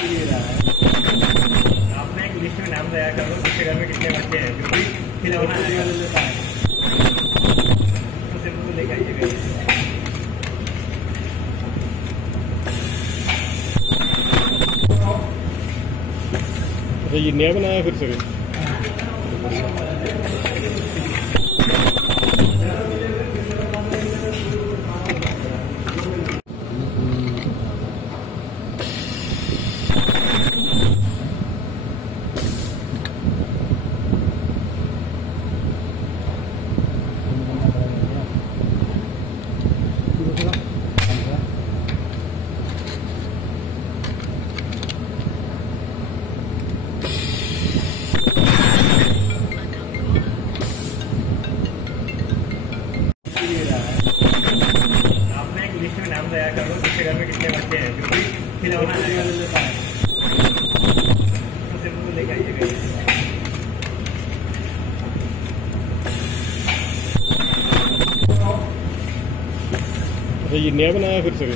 आपने एक लिस्ट में नाम तैयार कर लो, किसके घर में कितने बच्चे हैं, जो भी खिलौना है तो सिर्फ वो लेकर आइएगा। अच्छा, ये नया बनाया फिर से? आपने एक लिस्ट में नाम तैयार कर लो, किसके घर में कितने बच्चे हैं, जो भी खिलौना है तो सिर्फ वो लेकर आइएगा। अच्छा, ये नया बनाया फिर से?